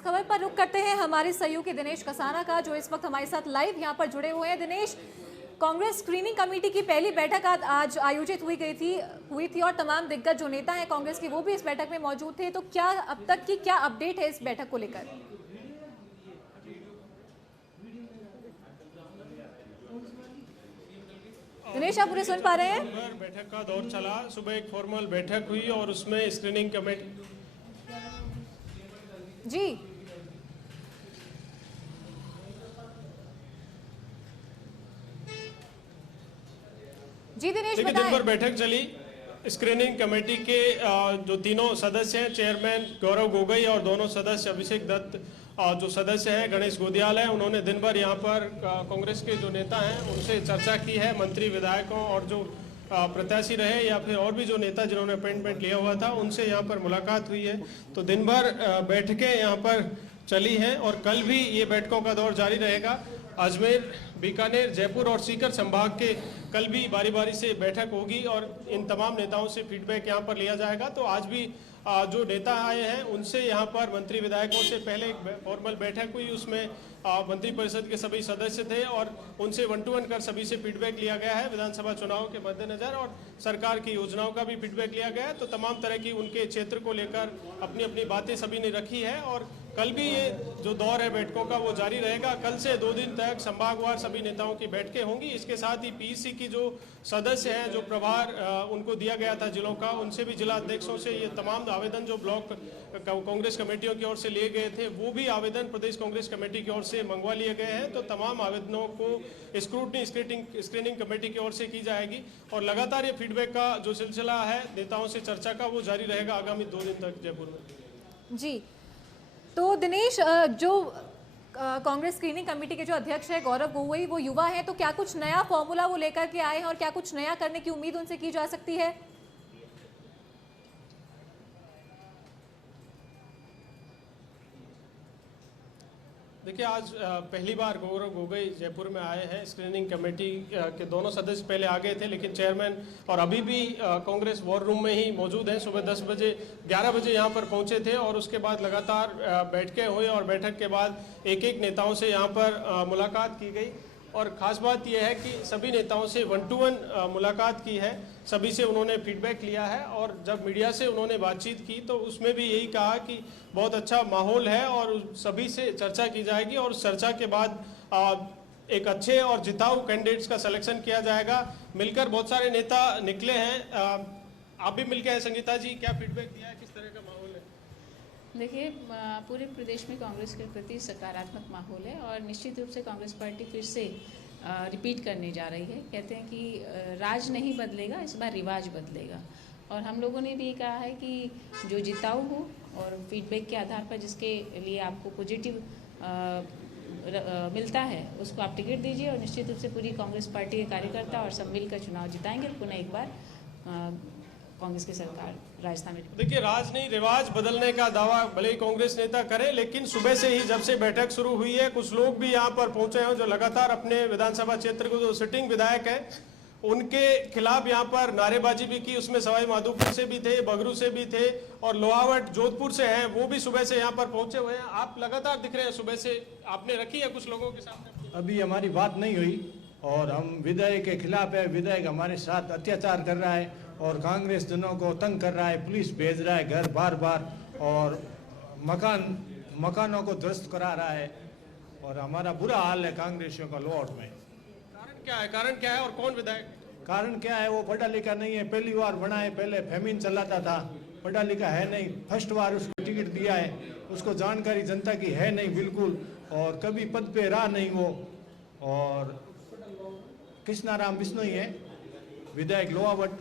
इस खबर पर रुख करते हैं हमारे सहयोगी दिनेश कसाना का, जो इस वक्त हमारे साथ लाइव यहां पर जुड़े हुए हैं। दिनेश, कांग्रेस स्क्रीनिंग कमेटी की पहली बैठक आज आयोजित हुई थी और तमाम दिग्गज जो नेता हैं कांग्रेस के वो भी इस बैठक में मौजूद थे। तो क्या अब तक की क्या अपडेट है इस बैठक को लेकर? दिनेश, आप पूरे सुन पा रहे हैं? बैठक का दौर चला, सुबह एक फॉर्मल बैठक हुई और उसमें स्क्रीनिंग कमेटी जी जी दिनेश, दिन भर बैठक चली। स्क्रीनिंग कमेटी के जो तीनों सदस्य हैं, चेयरमैन गौरव गोगोई और दोनों सदस्य अभिषेक दत्त जो सदस्य हैं गणेश गोदियाल है, उन्होंने दिन भर यहाँ पर कांग्रेस के जो नेता हैं उनसे चर्चा की है। मंत्री, विधायकों और जो प्रत्याशी रहे या फिर और भी जो नेता जिन्होंने अपॉइंटमेंट लिया हुआ था उनसे यहाँ पर मुलाकात हुई है। तो दिन भर बैठकें यहाँ पर चली हैं और कल भी ये बैठकों का दौर जारी रहेगा। अजमेर, बीकानेर, जयपुर और सीकर संभाग के कल भी बारी बारी से बैठक होगी और इन तमाम नेताओं से फीडबैक यहाँ पर लिया जाएगा। तो आज भी जो नेता आए हैं उनसे यहाँ पर मंत्री विधायकों से पहले एक फॉर्मल बैठक हुई, उसमें मंत्री परिषद के सभी सदस्य थे और उनसे 1 to 1 कर सभी से फीडबैक लिया गया है। विधानसभा चुनाव के मद्देनजर और सरकार की योजनाओं का भी फीडबैक लिया गया है। तो तमाम तरह की उनके क्षेत्र को लेकर अपनी अपनी बातें सभी ने रखी है और कल भी ये जो दौर है बैठकों का वो जारी रहेगा। कल से 2 दिन तक संभागवार सभी नेताओं की बैठकें होंगी। इसके साथ ही पीसी की जो सदस्य हैं, जो प्रभार उनको दिया गया था जिलों का, उनसे भी जिला अध्यक्षों से ये तमाम आवेदन जो ब्लॉक कांग्रेस कमेटियों की ओर से लिए गए थे वो भी आवेदन प्रदेश कांग्रेस कमेटी की ओर से मंगवा लिए गए हैं। तो तमाम आवेदनों को स्क्रूटनी स्क्रीनिंग कमेटी की ओर से की जाएगी और लगातार ये फीडबैक का जो सिलसिला है नेताओं से चर्चा का वो जारी रहेगा आगामी 2 दिन तक जयपुर में। जी, तो दिनेश, जो कांग्रेस स्क्रीनिंग कमेटी के जो अध्यक्ष है गौरव गोगोई, वो युवा हैं, तो क्या कुछ नया फॉर्मूला वो लेकर के आए हैं और क्या कुछ नया करने की उम्मीद उनसे की जा सकती है? देखिए, आज पहली बार गौरव गोगोई जयपुर में आए हैं। स्क्रीनिंग कमेटी के दोनों सदस्य पहले आ गए थे, लेकिन चेयरमैन और अभी भी कांग्रेस वॉर रूम में ही मौजूद हैं। सुबह 10 बजे 11 बजे यहाँ पर पहुँचे थे और उसके बाद लगातार बैठकें हुई और बैठक के बाद एक एक नेताओं से यहाँ पर मुलाकात की गई। और ख़ास बात यह है कि सभी नेताओं से 1 to 1 मुलाकात की है, सभी से उन्होंने फीडबैक लिया है और जब मीडिया से उन्होंने बातचीत की तो उसमें भी यही कहा कि बहुत अच्छा माहौल है और सभी से चर्चा की जाएगी और उस चर्चा के बाद एक अच्छे और जिताऊ कैंडिडेट्स का सिलेक्शन किया जाएगा। मिलकर बहुत सारे नेता निकले हैं, आप भी मिलकर हैं। संगीता जी, क्या फीडबैक दिया है, किस तरह का माहौल है? देखिए, पूरे प्रदेश में कांग्रेस के प्रति सकारात्मक माहौल है और निश्चित रूप से कांग्रेस पार्टी फिर से रिपीट करने जा रही है। कहते हैं कि राज नहीं बदलेगा, इस बार रिवाज बदलेगा। और हम लोगों ने भी ये कहा है कि जो जिताऊ हो और फीडबैक के आधार पर जिसके लिए आपको पॉजिटिव मिलता है उसको आप टिकट दीजिए और निश्चित रूप से पूरी कांग्रेस पार्टी के कार्यकर्ता और सब मिलकर चुनाव जिताएंगे और पुनः एक बार कांग्रेस की सरकार राजस्थान में। देखिए, राज नहीं रिवाज बदलने का दावा भले ही कांग्रेस नेता करे, लेकिन सुबह से ही जब से बैठक शुरू हुई है कुछ लोग भी यहाँ पर पहुंचे हैं जो लगातार अपने विधानसभा क्षेत्र को जो सिटिंग विधायक है उनके खिलाफ यहाँ पर नारेबाजी भी की। उसमें सवाई माधोपुर से भी थे, बगरू से भी थे और लोहावट जोधपुर से हैं, वो भी सुबह से यहाँ पर पहुंचे हुए हैं। आप लगातार दिख रहे हैं, सुबह से आपने रखी है कुछ लोगों के सामने? अभी हमारी बात नहीं हुई और हम विधायक के खिलाफ है। विधायक हमारे साथ अत्याचार कर रहा है और कांग्रेस जनों को तंग कर रहा है, पुलिस भेज रहा है घर बार बार और मकानों को ध्वस्त करा रहा है और हमारा बुरा हाल है कांग्रेसियों का लोअर में। कारण क्या है और कौन विधायक? कारण क्या है, वो पढ़ा लिखा नहीं है, पहली बार बना है, पहले फेमिन चलाता था, पढ़ा लिखा है नहीं, फर्स्ट बार उसको टिकट दिया है, उसको जानकारी जनता की है नहीं बिल्कुल और कभी पद पे रहा नहीं वो। और कृष्णाराम बिश्नोई है विधायक लोहावट,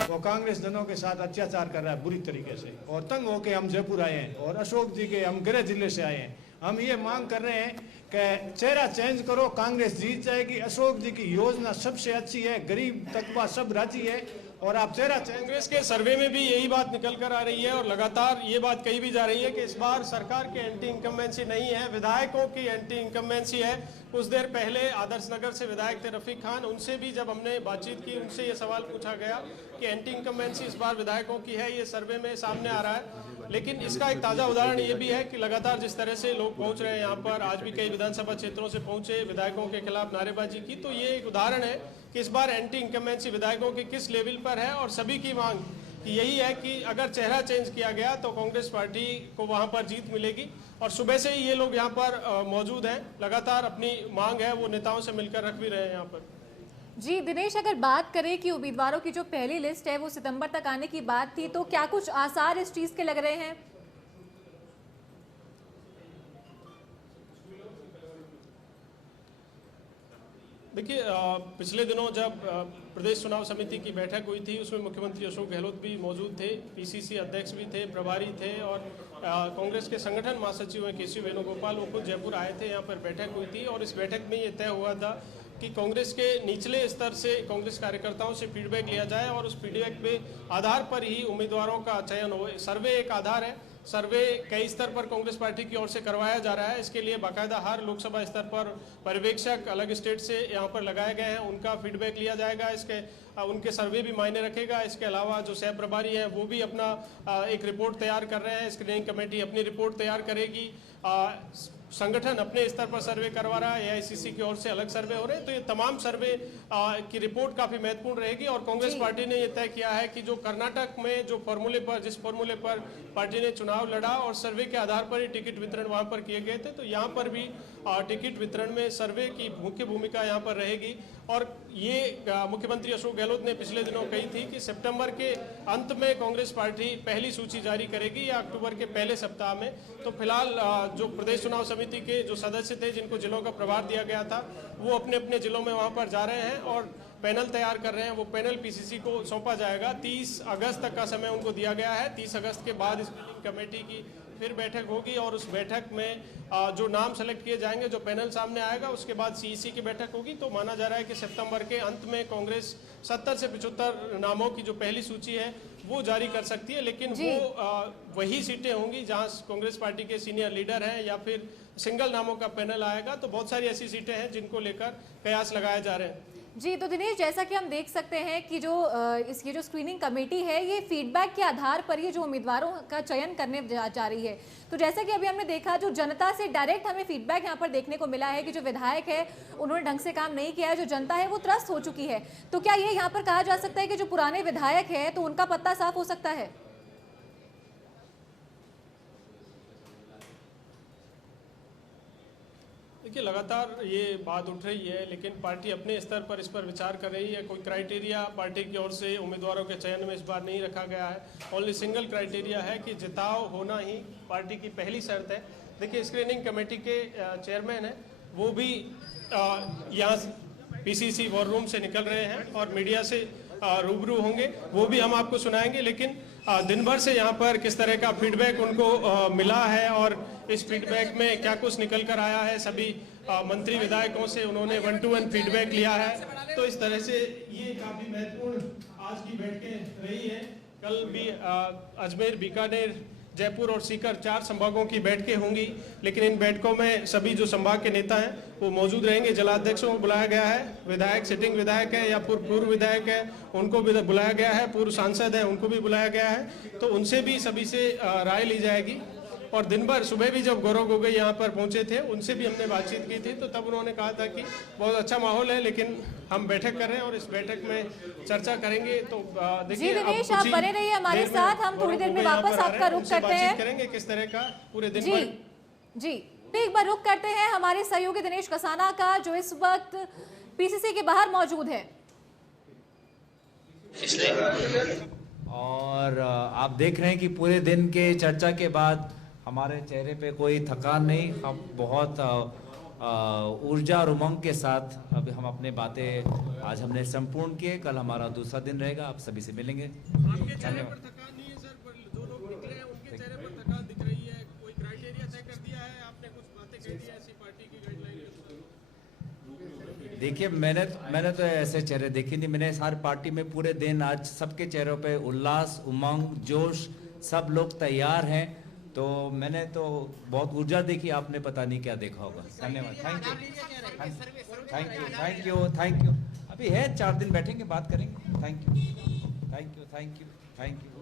वो कांग्रेस जनों के साथ अत्याचार कर रहा है बुरी तरीके से और तंग होके हम जयपुर आए हैं और अशोक जी के हम गृह जिले से आए हैं। हम ये मांग कर रहे हैं कि चेहरा चेंज करो, कांग्रेस जीत जाएगी। अशोक जी की योजना सबसे अच्छी है, गरीब तबका सब राजी है और आप चेहरा चेंज कांग्रेस के सर्वे में भी यही बात निकल कर आ रही है और लगातार ये बात कही भी जा रही है कि इस बार सरकार की एंटी इनकम्बेंसी नहीं है, विधायकों की एंटी इनकम्बेंसी है। कुछ देर पहले आदर्श नगर से विधायक थे रफीक खान, उनसे भी जब हमने बातचीत की उनसे ये सवाल पूछा गया कि एंटी इनकम्बेंसी इस बार विधायकों की है, ये सर्वे में सामने आ रहा है। लेकिन इसका एक ताज़ा उदाहरण ये भी है कि लगातार जिस तरह से लोग पहुंच रहे हैं यहाँ पर, आज भी कई विधानसभा क्षेत्रों से पहुंचे, विधायकों के खिलाफ नारेबाजी की, तो ये एक उदाहरण है कि इस बार एंटी इनकम्बेंसी विधायकों की किस लेवल पर है। और सभी की मांग यही है कि अगर चेहरा चेंज किया गया तो कांग्रेस पार्टी को वहां पर जीत मिलेगी। और सुबह से ही ये लोग यहाँ पर मौजूद हैं, लगातार अपनी मांग है वो नेताओं से मिलकर रख भी रहे हैं यहाँ पर। जी दिनेश, अगर बात करें कि उम्मीदवारों की जो पहली लिस्ट है वो सितंबर तक आने की बात थी, तो क्या कुछ आसार इस चीज के लग रहे हैं? देखिए, पिछले दिनों जब प्रदेश चुनाव समिति की बैठक हुई थी उसमें मुख्यमंत्री अशोक गहलोत भी मौजूद थे, पीसीसी अध्यक्ष भी थे, प्रभारी थे और कांग्रेस के संगठन महासचिव हैं केसी वेणुगोपाल, वो खुद जयपुर आए थे, यहाँ पर बैठक हुई थी। और इस बैठक में ये तय हुआ था कि कांग्रेस के निचले स्तर से कांग्रेस कार्यकर्ताओं से फीडबैक लिया जाए और उस फीडबैक पे आधार पर ही उम्मीदवारों का चयन हो। सर्वे एक आधार है, सर्वे कई स्तर पर कांग्रेस पार्टी की ओर से करवाया जा रहा है। इसके लिए बाकायदा हर लोकसभा स्तर पर पर्यवेक्षक अलग स्टेट से यहाँ पर लगाए गए हैं, उनका फीडबैक लिया जाएगा, उनके सर्वे भी मायने रखेगा। इसके अलावा जो सह प्रभारी हैं वो भी अपना एक रिपोर्ट तैयार कर रहे हैं, स्क्रीनिंग कमेटी अपनी रिपोर्ट तैयार करेगी, संगठन अपने स्तर पर सर्वे करवा रहा है, एआईसीसी की ओर से अलग सर्वे हो रहे हैं। तो ये तमाम सर्वे की रिपोर्ट काफी महत्वपूर्ण रहेगी। और कांग्रेस पार्टी ने ये तय किया है कि जो कर्नाटक में जो जिस फॉर्मूले पर पार्टी ने चुनाव लड़ा और सर्वे के आधार पर ही टिकट वितरण वहां पर किए गए थे, तो यहाँ पर भी टिकट वितरण में सर्वे की मुख्य भूमिका यहाँ पर रहेगी। और ये मुख्यमंत्री अशोक गहलोत ने पिछले दिनों कही थी कि सितंबर के अंत में कांग्रेस पार्टी पहली सूची जारी करेगी या अक्टूबर के पहले सप्ताह में। तो फिलहाल जो प्रदेश चुनाव समिति के जो सदस्य थे जिनको जिलों का प्रभार दिया गया था वो अपने अपने जिलों में वहां पर जा रहे हैं और पैनल तैयार कर रहे हैं। वो पैनल पीसीसी को सौंपा जाएगा। 30 अगस्त तक का समय उनको दिया गया है। 30 अगस्त के बाद इस कमेटी की फिर बैठक होगी और उस बैठक में जो नाम सेलेक्ट किए जाएंगे, जो पैनल सामने आएगा, उसके बाद सीईसी की बैठक होगी। तो माना जा रहा है कि सितंबर के अंत में कांग्रेस 70 से 75 नामों की जो पहली सूची है वो जारी कर सकती है। लेकिन वो वही सीटें होंगी जहां कांग्रेस पार्टी के सीनियर लीडर हैं या फिर सिंगल नामों का पैनल आएगा। तो बहुत सारी ऐसी सीटें हैं जिनको लेकर कयास लगाए जा रहे हैं। जी तो दिनेश, जैसा कि हम देख सकते हैं कि इसकी जो स्क्रीनिंग कमेटी है ये फीडबैक के आधार पर ये जो उम्मीदवारों का चयन करने जा रही है। तो जैसा कि अभी हमने देखा, जो जनता से डायरेक्ट हमें फीडबैक यहाँ पर देखने को मिला है कि जो विधायक है उन्होंने ढंग से काम नहीं किया है, जो जनता है वो त्रस्त हो चुकी है। तो क्या ये यहाँ पर कहा जा सकता है कि जो पुराने विधायक है तो उनका पत्ता साफ हो सकता है? देखिए, लगातार ये बात उठ रही है, लेकिन पार्टी अपने स्तर पर इस पर विचार कर रही है। कोई क्राइटेरिया पार्टी की ओर से उम्मीदवारों के चयन में इस बार नहीं रखा गया है। ओनली सिंगल क्राइटेरिया है कि जिताव होना ही पार्टी की पहली शर्त है। देखिए, स्क्रीनिंग कमेटी के चेयरमैन हैं, वो भी यहाँ पीसीसी वॉर रूम से निकल रहे हैं और मीडिया से रूबरू होंगे, वो भी हम आपको सुनाएंगे। लेकिन दिन भर से यहाँ पर किस तरह का फीडबैक उनको मिला है और इस फीडबैक में क्या कुछ निकल कर आया है, सभी मंत्री विधायकों से उन्होंने 1-to-1 फीडबैक लिया है। तो इस तरह से ये काफी महत्वपूर्ण आज की बैठकें रही हैं। कल भी अजमेर, बीकानेर, जयपुर और सीकर 4 संभागों की बैठकें होंगी। लेकिन इन बैठकों में सभी जो संभाग के नेता हैं वो मौजूद रहेंगे। जिलाध्यक्षों को बुलाया गया है, विधायक सिटिंग विधायक है या पूर्व विधायक है उनको भी बुलाया गया है, पूर्व सांसद है उनको भी बुलाया गया है। तो उनसे भी सभी से राय ली जाएगी। और दिन भर सुबह भी जब गौरव गोगोई यहाँ पर पहुंचे थे उनसे भी हमने बातचीत की थी, तो तब उन्होंने कहा था कि बहुत अच्छा माहौल है, लेकिन हम बैठक कर रहे हैं और इस बैठक में चर्चा करेंगे। तो देखिए, दिनेश आप बने रहिए हमारे साथ, हम थोड़ी देर में वापस आपका रुख करते हैं, करेंगे किस तरह का पूरे दिन भर। जी एक बार रुख करते हैं हमारे सहयोगी दिनेश कसाना का, जो इस वक्त पीसीसी के बाहर मौजूद है। और आप देख रहे हैं कि पूरे दिन के चर्चा के बाद हमारे चेहरे पे कोई थकान नहीं, हम बहुत ऊर्जा और उमंग के साथ अभी हम अपने बातें आज हमने संपूर्ण किए। कल हमारा दूसरा दिन रहेगा, आप सभी से मिलेंगे। आपके चेहरे पर थकान नहीं है सर, पर जो लोग निकले हैं उनके चेहरे पर थकान दिख रही है। कोई क्राइटेरिया तय कर दिया है, आपने कुछ बातें कह दी ऐसी पार्टी की गाइडलाइन है? देखिए मैंने तो ऐसे चेहरे देखे नहीं। मैंने सारी पार्टी में पूरे दिन आज सबके चेहरों पे उल्लास, उमंग, जोश, सब लोग तैयार हैं। तो मैंने तो बहुत ऊर्जा देखी, आपने पता नहीं क्या देखा होगा। धन्यवाद, thank you, thank you, thank you, thank you. अभी है 4 दिन बैठेंगे, बात करेंगे। Thank you, thank you, thank you, thank you.